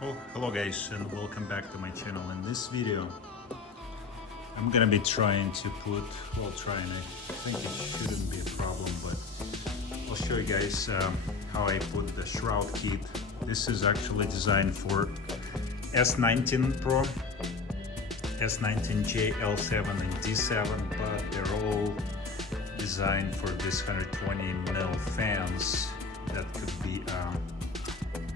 Oh, hello guys, and welcome back to my channel. In this video I'm gonna be trying to put, I think it shouldn't be a problem, but I'll show you guys how I put the shroud kit. This is actually designed for S19 Pro, S19J, L7 and D7, but they're all designed for this 120mm fans that could be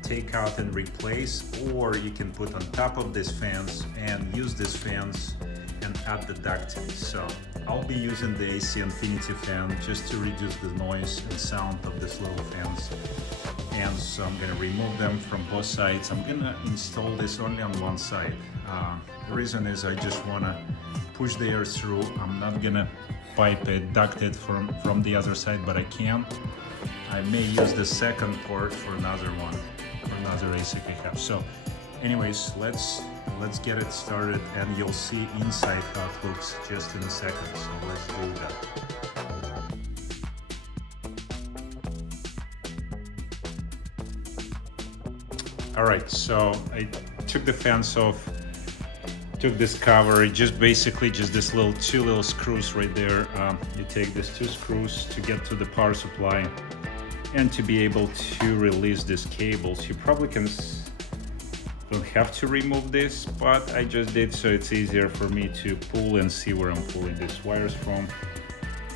take out and replace, or you can put on top of these fans and use these fans and add the ducting. So I'll be using the AC Infinity fan just to reduce the noise and sound of these little fans. And so I'm gonna remove them from both sides. I'm gonna install this only on one side. The reason is I just wanna push the air through. I'm not gonna pipe it, duct it from the other side, but I can. I may use the second port for another one, for another ASIC I have. So anyways, let's get it started, and you'll see inside how it looks just in a second. So let's do that. All right, so I took the fans off, took this cover, just basically just this two little screws right there. You take these two screws to get to the power supply and to be able to release these cables. You probably don't have to remove this, but I just did so it's easier for me to pull and see where I'm pulling these wires from.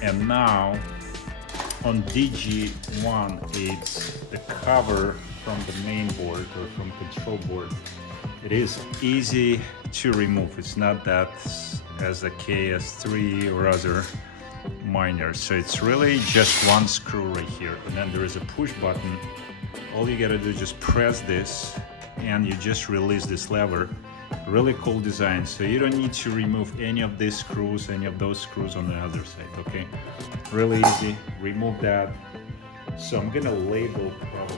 And now on DG1, it's the cover from the main board or from control board. It is easy to remove. It's not that as a KS3 or other miners. So it's really just one screw right here, and then there is a push button. All you gotta do is just press this and you just release this lever. Really cool design. So you don't need to remove any of these screws, any of those screws on the other side. Okay, really easy. Remove that. So I'm gonna label probably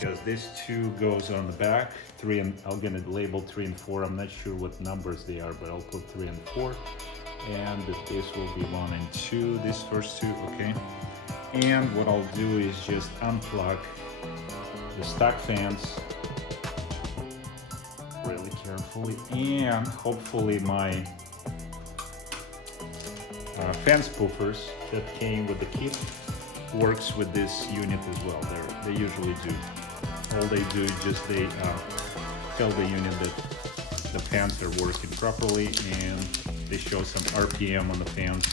because this two goes on the back, 3 and I'm gonna label 3 and 4. I'm not sure what numbers they are, but I'll put 3 and 4. And this will be 1 and 2, these first two, okay? And what I'll do is just unplug the stock fans really carefully, and hopefully my fan spoofers that came with the kit works with this unit as well. They usually do. All they do is just they tell the unit that the fans are working properly, and they show some RPM on the fans,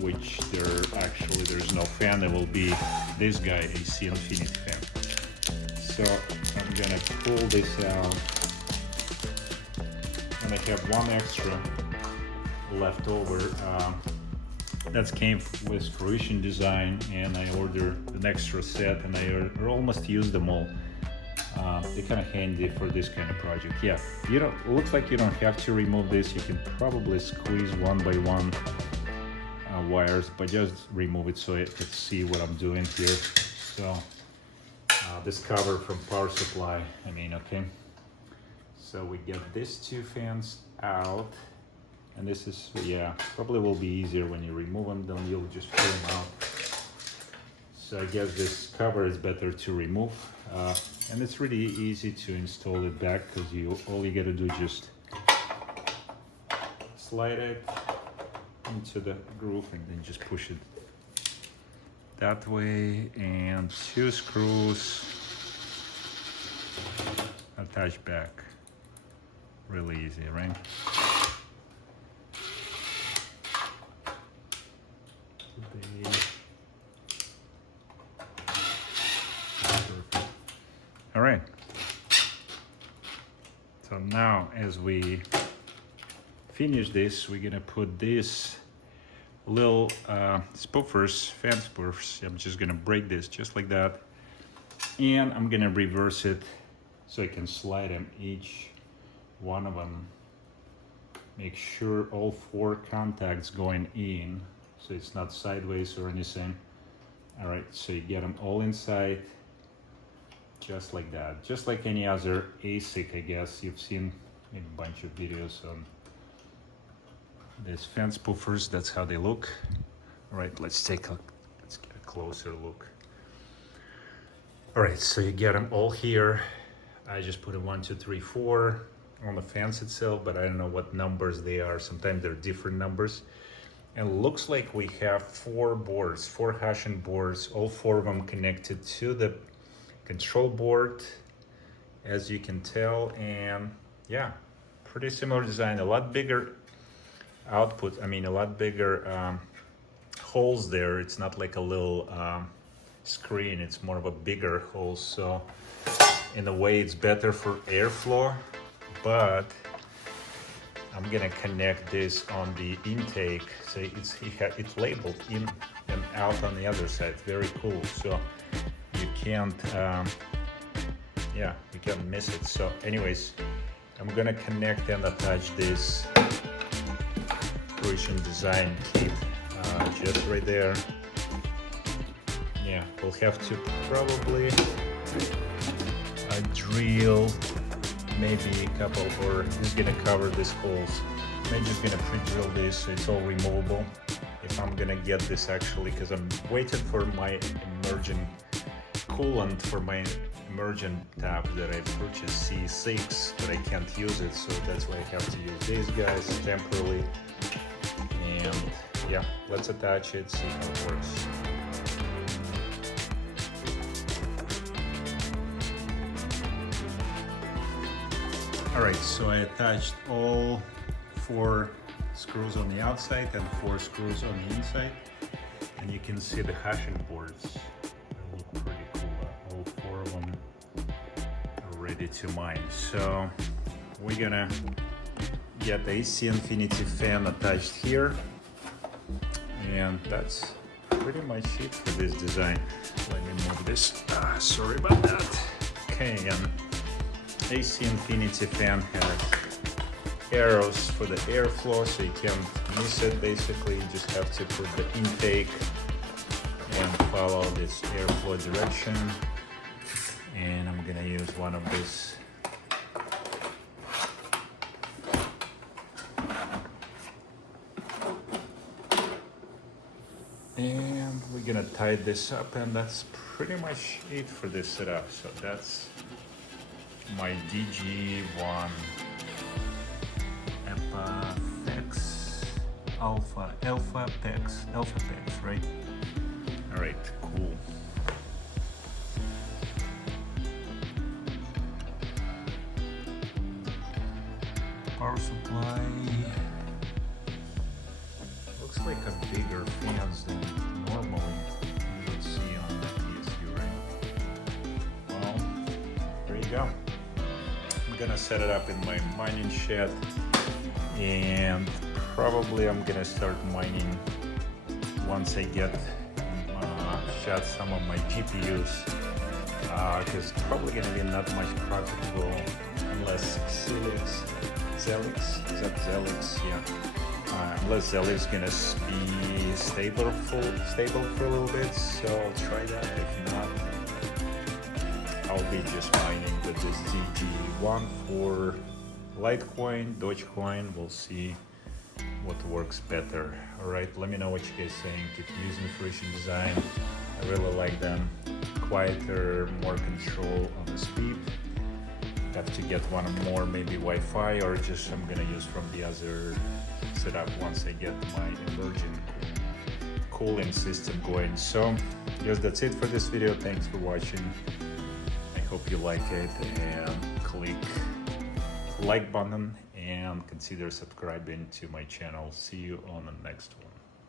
which there's no fan. There will be this guy, AC Infinity fan. So I'm gonna pull this out, and I have one extra left over. That came with FRUITION design, and I ordered an extra set, and I almost used them all. They're kind of handy for this kind of project. Yeah, it looks like you don't have to remove this. You can probably squeeze one by one wires, but just remove it so I can see what I'm doing here. So this cover from power supply, okay. So we get these two fans out. And this is, probably will be easier when you remove them, then you'll just pull them out. So I guess this cover is better to remove. And it's really easy to install it back, because all you gotta do is just slide it into the groove and then just push it that way. And 2 screws attach back. Really easy, right? All right, so now as we finish this, we're gonna put these little spoofers, fan spoofers. I'm just gonna break this just like that, and I'm gonna reverse it so I can slide them, each one of them. Make sure all 4 contacts going in, so it's not sideways or anything. All right, so you get them all inside, just like that, just like any other ASIC. I guess you've seen a bunch of videos on these fan spoofers. That's how they look. All right, let's get a closer look. All right, so you get them all here. I just put a 1, 2, 3, 4 on the fans itself, but I don't know what numbers they are. Sometimes they're different numbers. And it looks like we have 4 boards, 4 hashing boards, all 4 of them connected to the control board, as you can tell. And yeah, pretty similar design, a lot bigger output. I mean, a lot bigger holes there. It's not like a little screen, it's more of a bigger hole. So in a way it's better for airflow, but I'm gonna connect this on the intake. So it's labeled in and out on the other side. Very cool. So you can't, yeah, you can't miss it. So anyways, I'm gonna connect and attach this FRUITION design kit just right there. Yeah, we'll have to probably drill maybe a couple, or just gonna cover these holes. Maybe just gonna pre-drill this so it's all removable if I'm gonna get this actually, because I'm waiting for my immersion coolant for my immersion tap that I purchased, C6, but I can't use it, so that's why I have to use these guys temporarily. And yeah, let's attach it, see how it works. Alright, so I attached all 4 screws on the outside and 4 screws on the inside, and you can see the hashing boards. They look pretty cool. All 4 of them are ready to mine. So we're gonna get the AC Infinity fan attached here, and that's pretty much it for this design. Let me move this. Sorry about that. Okay, and AC Infinity fan has arrows for the airflow, so you can't miss it. Basically, you just have to put the intake and follow this airflow direction. And I'm gonna use one of these. And we're gonna tie this up, and that's pretty much it for this setup. So that's my DG1 ElphaPex, right? All right, cool. Power supply. Looks like a bigger fans than normally you would see on the PSU, right? Well, there you go. I'm gonna set it up in my mining shed, and probably I'm gonna start mining once I get shot some of my GPUs, because it's probably gonna be not much profitable unless Zelix, is that Zelix? Yeah. Unless Zelix gonna be stable for a little bit, so I'll try that. If not, I'll be just mining with this DG1 for Litecoin, Dogecoin. We'll see what works better. All right, let me know what you guys think. If you're using FRUITION design, I really like them. Quieter, more control on the speed. Have to get one more, maybe Wi-Fi, or just I'm gonna use from the other setup once I get my immersion cooling system going. So yes, that's it for this video. Thanks for watching. I hope you like it, and click like button and consider subscribing to my channel. See you on the next one.